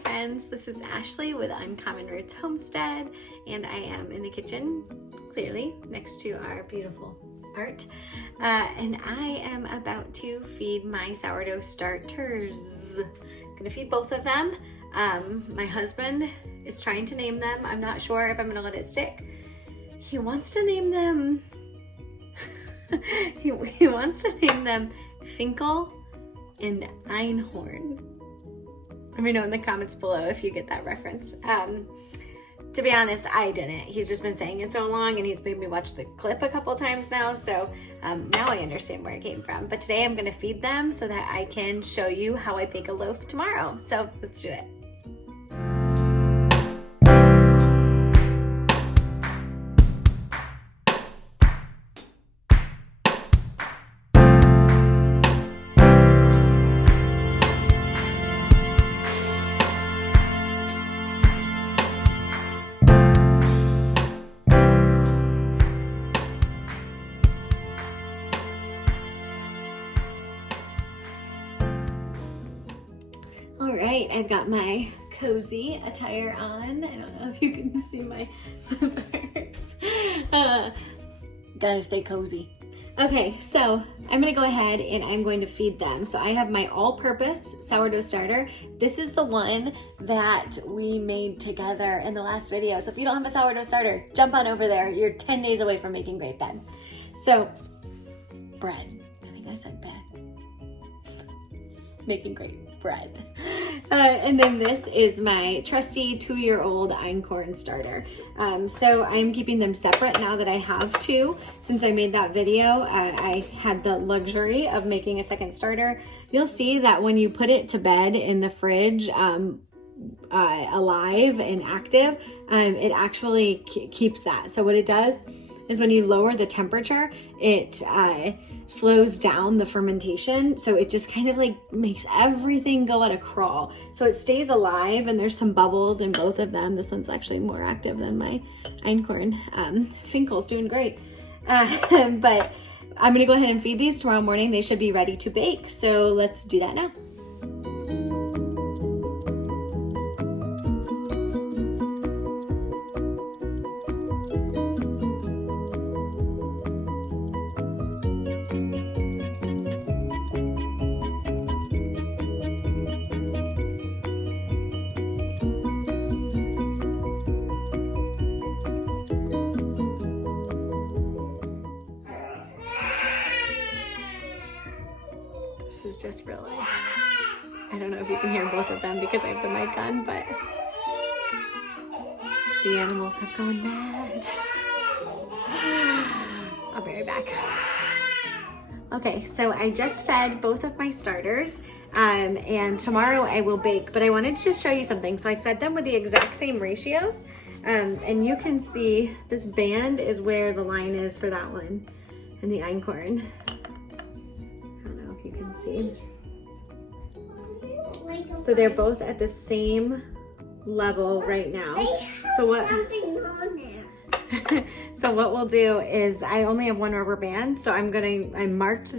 friends, this is Ashley with Uncommon Roots Homestead, and I am in the kitchen, clearly, next to our beautiful art, and I am about to feed my sourdough starters. I'm gonna feed both of them. My husband is trying to name them. I'm not sure if I'm gonna let it stick. He wants to name them, he wants to name them Finkel and Einhorn. Let me know in the comments below if you get that reference. To be honest, I didn't. He's just been saying it so long, and he's made me watch the clip a couple times now, so now I understand where it came from. But today I'm gonna feed them so that I can show you how I bake a loaf tomorrow. So let's do it. All right, I've got my cozy attire on. I don't know if you can see my slippers. Gotta stay cozy. Okay, so I'm gonna go ahead and I'm going to feed them. So I have my all-purpose sourdough starter. This is the one that we made together in the last video. So if you don't have a sourdough starter, jump on over there. You're 10 days away from making great bread. So, bread. I think I said bread. Making great bread. And then this is my trusty 2-year-old einkorn starter. So I'm keeping them separate now that I have two. Since I made that video, I had the luxury of making a second starter. You'll see that when you put it to bed in the fridge, alive and active, it actually keeps that. So what it does is when you lower the temperature, it slows down the fermentation. So it just kind of like makes everything go at a crawl. So it stays alive, and there's some bubbles in both of them. This one's actually more active than my einkorn. Finkel's doing great. But I'm gonna go ahead and feed these tomorrow morning. They should be ready to bake. So let's do that now. This is just really, I don't know if you can hear both of them because I have the mic on, but the animals have gone mad. I'll be right back. Okay, so I just fed both of my starters, and tomorrow I will bake, but I wanted to just show you something. So I fed them with the exact same ratios, and you can see this band is where the line is for that one, and the einkorn. You can see. So they're both at the same level right now. So what we'll do is I only have one rubber band, so I marked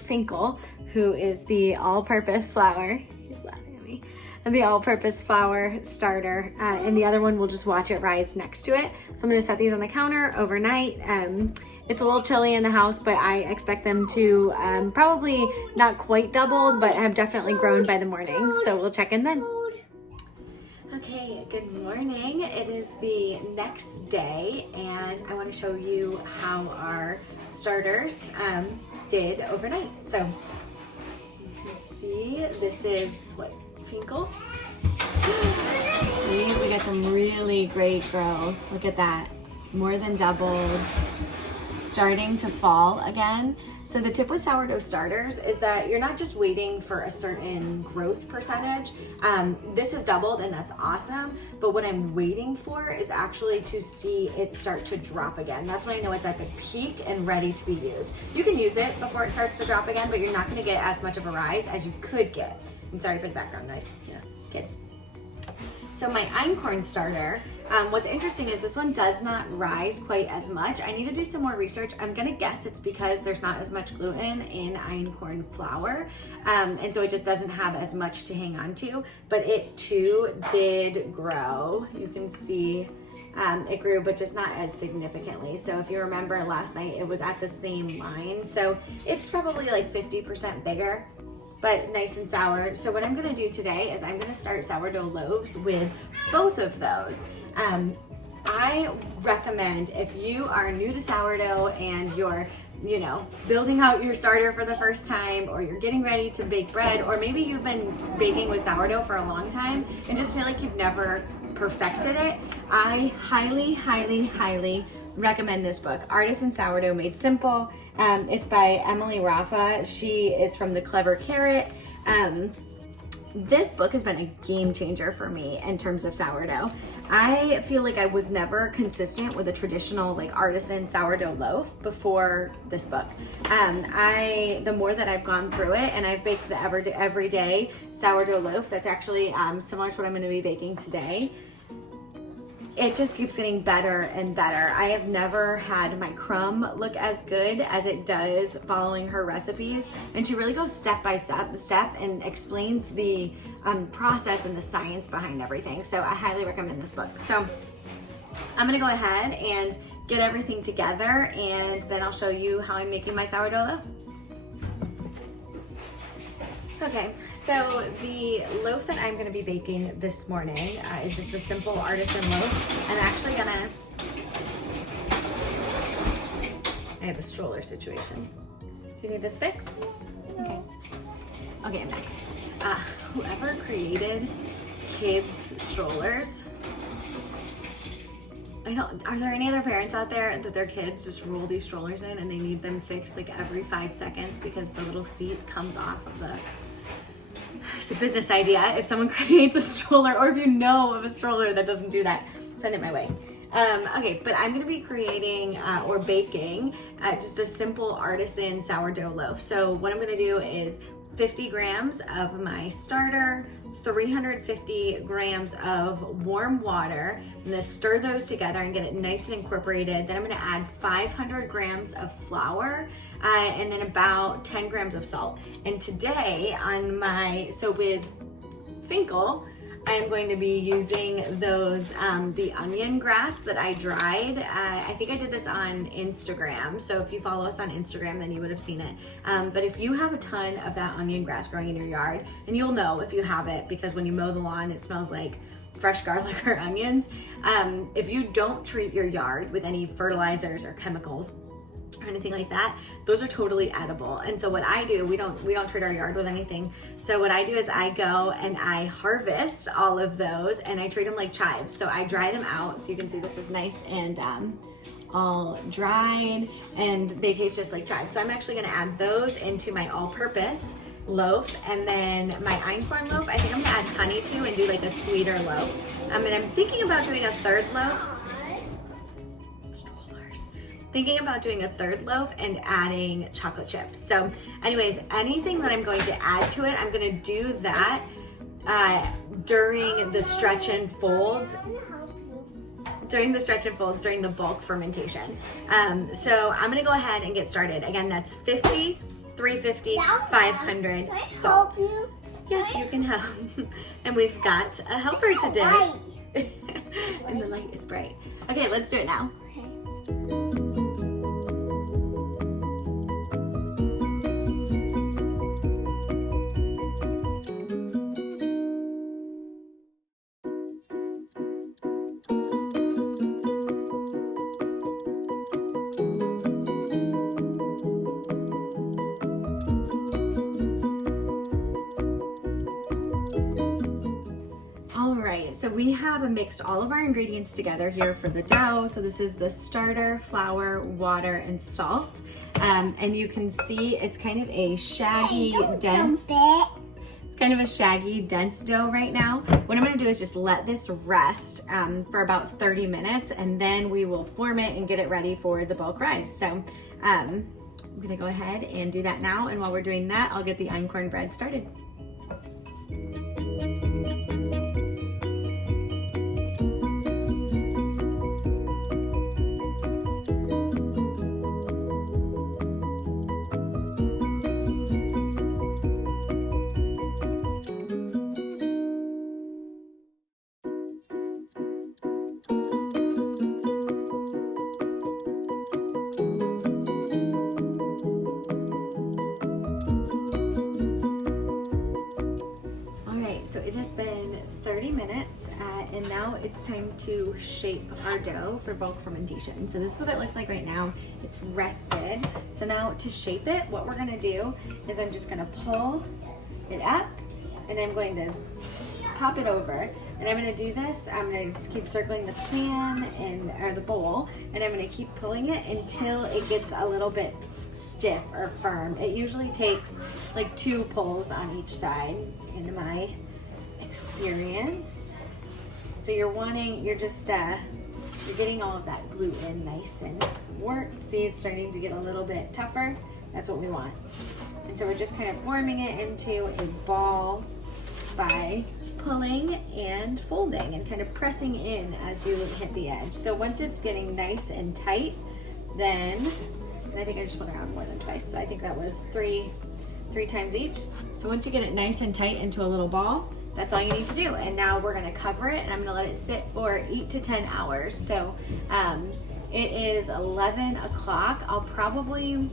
Finkel, who is the all-purpose flour. He's laughing at me. And the all-purpose flour starter, and the other one will just watch it rise next to it. So I'm gonna set these on the counter overnight. It's a little chilly in the house, but I expect them to probably not quite doubled, but have definitely grown by the morning. So we'll check in then. Okay, good morning. It is the next day, and I want to show you how our starters did overnight. So you can see this is what, Finkel? See, we got some really great growth. Look at that, more than doubled. Starting to fall again. So the tip with sourdough starters is that you're not just waiting for a certain growth percentage. This is doubled, and that's awesome, but what I'm waiting for is actually to see it start to drop again. That's when I know it's at the peak and ready to be used. You can use it before it starts to drop again, but you're not gonna get as much of a rise as you could get. I'm sorry for the background noise, kids. So my einkorn starter, What's interesting is this one does not rise quite as much. I need to do some more research. I'm gonna guess it's because there's not as much gluten in einkorn flour, and so it just doesn't have as much to hang on to, but it too did grow. You can see it grew, but just not as significantly. So if you remember last night, it was at the same line. So it's probably like 50% bigger, but nice and sour. So what I'm gonna do today is I'm gonna start sourdough loaves with both of those. I recommend if you are new to sourdough and you're, you know, building out your starter for the first time, or you're getting ready to bake bread, or maybe you've been baking with sourdough for a long time and just feel like you've never perfected it, I highly, highly, highly recommend this book, Artisan Sourdough Made Simple. It's by Emily Rafa. She is from The Clever Carrot. This book has been a game changer for me in terms of sourdough. I feel like I was never consistent with a traditional like artisan sourdough loaf before this book. The more that I've gone through it, and I've baked the everyday sourdough loaf that's actually similar to what I'm going to be baking today, it just keeps getting better and better. I have never had my crumb look as good as it does following her recipes. And she really goes step by step and explains the process and the science behind everything. So I highly recommend this book. So I'm gonna go ahead and get everything together, and then I'll show you how I'm making my sourdough loaf. Okay, so the loaf that I'm gonna be baking this morning is just the simple artisan loaf. I'm actually gonna, I have a stroller situation. Do you need this fixed? Okay. Okay, I'm back. Whoever created kids strollers, are there any other parents out there that their kids just roll these strollers in and they need them fixed like every 5 seconds because the little seat comes off of the... It's a business idea. If someone creates a stroller, or if you know of a stroller that doesn't do that, send it my way. Okay, but I'm gonna be creating or baking just a simple artisan sourdough loaf. So what I'm gonna do is 50 grams of my starter, 350 grams of warm water. I'm gonna stir those together and get it nice and incorporated. Then I'm gonna add 500 grams of flour and then about 10 grams of salt. And today with Finkel, I'm going to be using those, the onion grass that I dried. I think I did this on Instagram. So if you follow us on Instagram, then you would have seen it. But if you have a ton of that onion grass growing in your yard, and you'll know if you have it, because when you mow the lawn, it smells like fresh garlic or onions. If you don't treat your yard with any fertilizers or chemicals, or anything like that, those are totally edible. And so what I do, we don't treat our yard with anything. So what I do is I go and I harvest all of those and I treat them like chives. So I dry them out. So you can see this is nice and all dried, and they taste just like chives. So I'm actually gonna add those into my all-purpose loaf, and then my einkorn loaf, I think I'm gonna add honey to and do like a sweeter loaf. And I'm thinking about doing a third loaf. Thinking about doing a third loaf and adding chocolate chips. So anyways, anything that I'm going to add to it, I'm gonna do that during the stretch and folds. During the bulk fermentation. So I'm gonna go ahead and get started. Again, that's 50, 350, 500 salt. Yes, you can help. And we've got a helper today. And the light is bright. Okay, let's do it now. So we have mixed all of our ingredients together here for the dough. So this is the starter, flour, water, and salt. And you can see it's kind of a shaggy, dense dough right now. What I'm gonna do is just let this rest for about 30 minutes, and then we will form it and get it ready for the bulk rise. So I'm gonna go ahead and do that now. And while we're doing that, I'll get the einkorn bread started. All right, so it has been 30 minutes and now it's time to shape our dough for bulk fermentation. So this is what it looks like right now. It's rested. So now to shape it, what we're gonna do is I'm just gonna pull it up and I'm going to pop it over. And I'm gonna do this, I'm gonna just keep circling the pan or the bowl, and I'm gonna keep pulling it until it gets a little bit stiff or firm. It usually takes like 2 pulls on each side in my experience. So you're getting all of that gluten nice and worked. See, it's starting to get a little bit tougher. That's what we want. And so we're just kind of forming it into a ball by pulling and folding and kind of pressing in as you hit the edge. So once it's getting nice and tight, then, and I think I just went around more than twice, so I think that was three times each. So once you get it nice and tight into a little ball, that's all you need to do. And now we're gonna cover it and I'm gonna let it sit for 8 to 10 hours. So it is 11 o'clock. I'll probably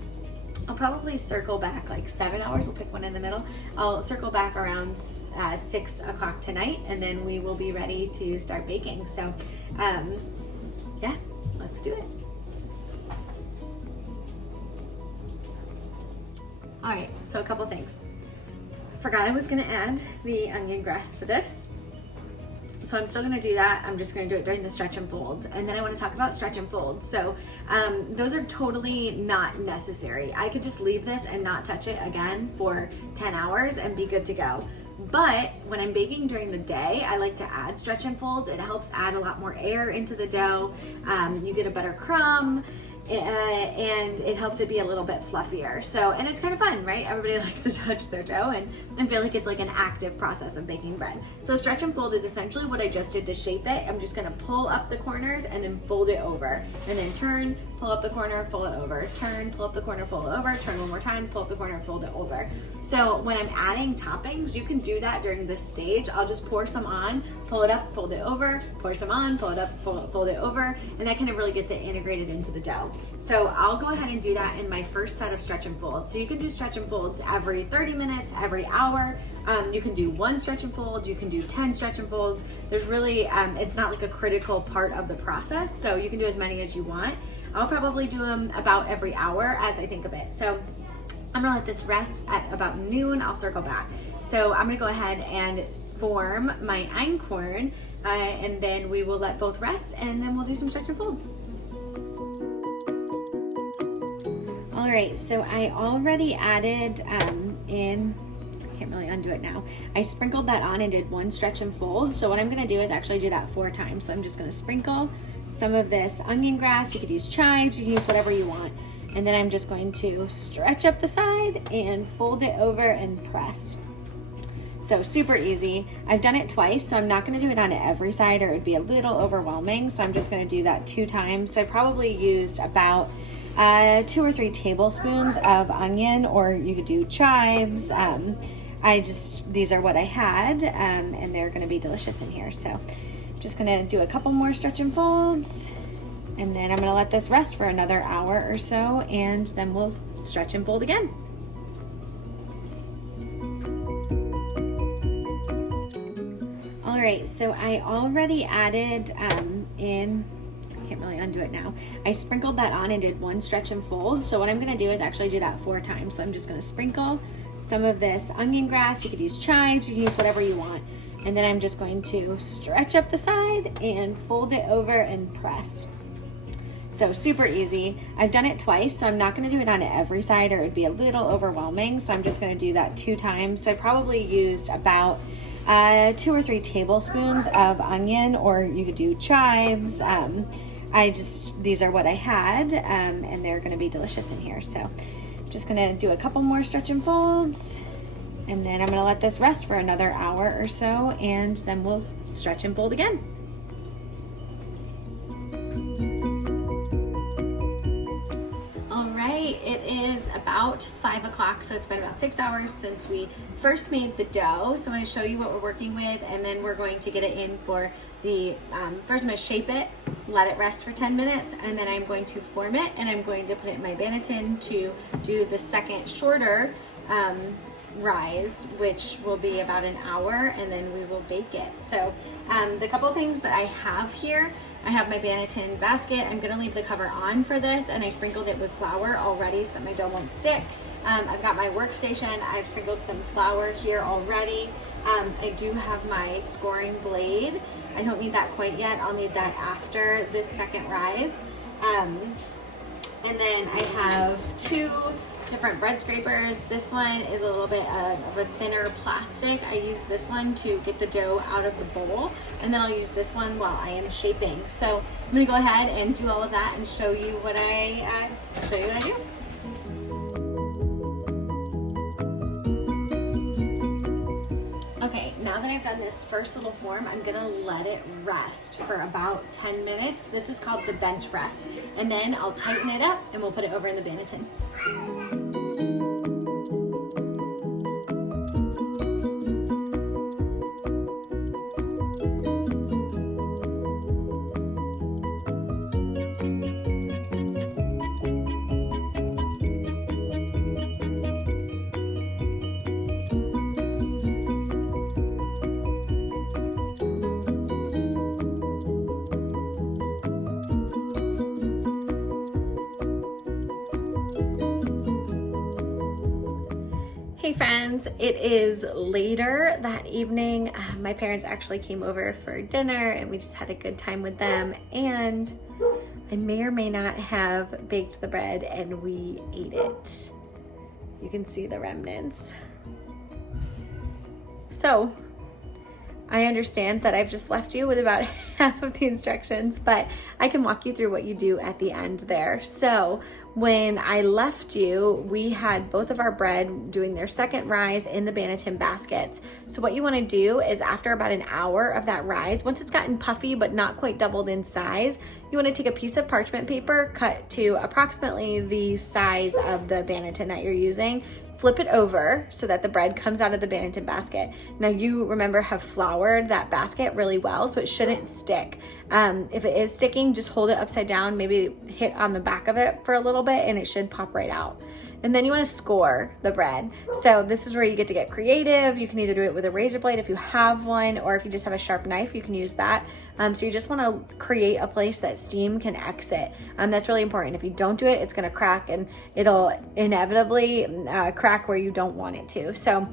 circle back like 7 hours. We'll pick one in the middle. I'll circle back around 6 o'clock tonight, and then we will be ready to start baking. So, yeah, let's do it. All right, so a couple things. Forgot I was gonna add the onion grass to this. So I'm still gonna do that. I'm just gonna do it during the stretch and folds. And then I wanna talk about stretch and folds. So those are totally not necessary. I could just leave this and not touch it again for 10 hours and be good to go. But when I'm baking during the day, I like to add stretch and folds. It helps add a lot more air into the dough. You get a better crumb. And it helps it be a little bit fluffier. So, and it's kind of fun, right? Everybody likes to touch their dough and feel like it's like an active process of baking bread. So stretch and fold is essentially what I just did to shape it. I'm just gonna pull up the corners and then fold it over, and then turn, pull up the corner, fold it over, turn, pull up the corner, fold it over, turn one more time, pull up the corner, fold it over. So when I'm adding toppings, you can do that during this stage. I'll just pour some on, pull it up, fold it over, pour some on, pull it up, fold it over, and that kind of really gets it integrated into the dough. So I'll go ahead and do that in my first set of stretch and folds. So you can do stretch and folds every 30 minutes, every hour. You can do 1 stretch and fold, you can do 10 stretch and folds. There's really, it's not like a critical part of the process, so you can do as many as you want. I'll probably do them about every hour as I think of it. So I'm gonna let this rest at about noon. I'll circle back. So I'm gonna go ahead and form my einkorn, and then we will let both rest, and then we'll do some stretch and folds. All right, so I already added in, I can't really undo it now. I sprinkled that on and did 1 stretch and fold. So what I'm gonna do is actually do that 4 times. So I'm just gonna sprinkle some of this onion grass. You could use chives, you can use whatever you want. And then I'm just going to stretch up the side and fold it over and press. So super easy. I've done it twice, so I'm not gonna do it on every side or it'd be a little overwhelming. So I'm just gonna do that 2 times. So I probably used about 2 or 3 tablespoons of onion, or you could do chives. These are what I had, and they're gonna be delicious in here. So I'm just gonna do a couple more stretch and folds, and then I'm gonna let this rest for another hour or so, and then we'll stretch and fold again. All right, so I already added in, I can't really undo it now. I sprinkled that on and did 1 stretch and fold. So what I'm gonna do is actually do that 4 times. So I'm just gonna sprinkle some of this onion grass. You could use chives, you can use whatever you want. And then I'm just going to stretch up the side and fold it over and press. So super easy. I've done it twice, so I'm not gonna do it on every side or it'd be a little overwhelming. So I'm just gonna do that 2 times. So I probably used about 2 or 3 tablespoons of onion, or you could do chives. These are what I had, and they're gonna be delicious in here. So I'm just gonna do a couple more stretch and folds, and then I'm gonna let this rest for another hour or so, and then we'll stretch and fold again. All right, it is about 5 o'clock, so it's been about 6 hours since we first made the dough. So I'm gonna show you what we're working with, and then we're going to get it in for the, first I'm gonna shape it, let it rest for 10 minutes, and then I'm going to form it, and I'm going to put it in my Banneton to do the second shorter rise, which will be about an hour, and then we will bake it. So the couple things that I have here, I have my Banneton basket. I'm gonna leave the cover on for this, and I sprinkled it with flour already so that my dough won't stick. I've got my workstation. I've sprinkled some flour here already. I do have my scoring blade. I don't need that quite yet. I'll need that after this second rise. And then I have 2 different bread scrapers. This one is a little bit of a thinner plastic. I use this one to get the dough out of the bowl, and then I'll use this one while I am shaping. So I'm gonna go ahead and do all of that and show you what I do. Okay, now that I've done this first little form, I'm gonna let it rest for about 10 minutes. This is called the bench rest. And then I'll tighten it up and we'll put it over in the Banneton. Hey friends, it is later that evening. My parents actually came over for dinner and we just had a good time with them, and I may or may not have baked the bread and we ate it. You can see the remnants. So I understand that I've just left you with about half of the instructions, but I can walk you through what you do at the end there. So when I left you, we had both of our bread doing their second rise in the Banneton baskets. So what you want to do is, after about an hour of that rise, once it's gotten puffy but not quite doubled in size, you want to take a piece of parchment paper cut to approximately the size of the Banneton that you're using. Flip it over so that the bread comes out of the Banneton basket. Now you remember have floured that basket really well, so it shouldn't stick. If it is sticking, just hold it upside down, maybe hit on the back of it for a little bit, and it should pop right out. And then you want to score the bread. So this is where you get to get creative. You can either do it with a razor blade if you have one, or if you just have a sharp knife, you can use that. So you just want to create a place that steam can exit. That's really important. If you don't do it, it's going to crack, and it'll inevitably crack where you don't want it to. So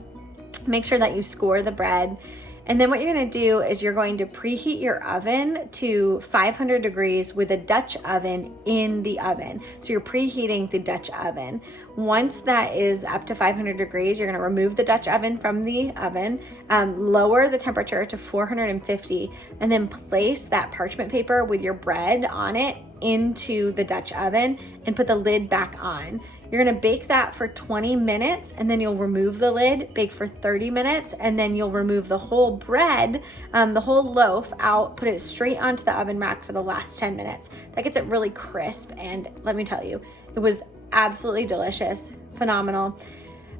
make sure that you score the bread. And then what you're gonna do is you're going to preheat your oven to 500 degrees with a Dutch oven in the oven. So you're preheating the Dutch oven. Once that is up to 500 degrees, you're gonna remove the Dutch oven from the oven, lower the temperature to 450, and then place that parchment paper with your bread on it into the Dutch oven and put the lid back on. You're gonna bake that for 20 minutes, and then you'll remove the lid, bake for 30 minutes, and then you'll remove the whole bread, the whole loaf out, put it straight onto the oven rack for the last 10 minutes. That gets it really crisp, and let me tell you, it was absolutely delicious, phenomenal.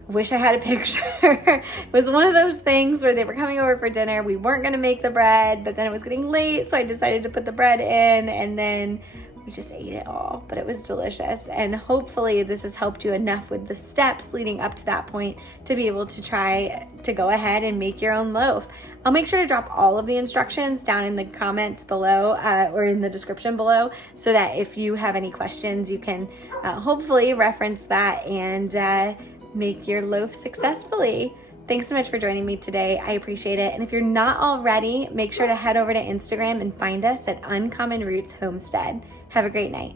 Wish I had a picture. It was one of those things where they were coming over for dinner. We weren't gonna make the bread, but then it was getting late, so I decided to put the bread in, and then we just ate it all, but it was delicious. And hopefully this has helped you enough with the steps leading up to that point to be able to try to go ahead and make your own loaf. I'll make sure to drop all of the instructions down in the comments below or in the description below, so that if you have any questions, you can hopefully reference that and make your loaf successfully. Thanks so much for joining me today. I appreciate it. And if you're not already, make sure to head over to Instagram and find us at Uncommon Roots Homestead. Have a great night.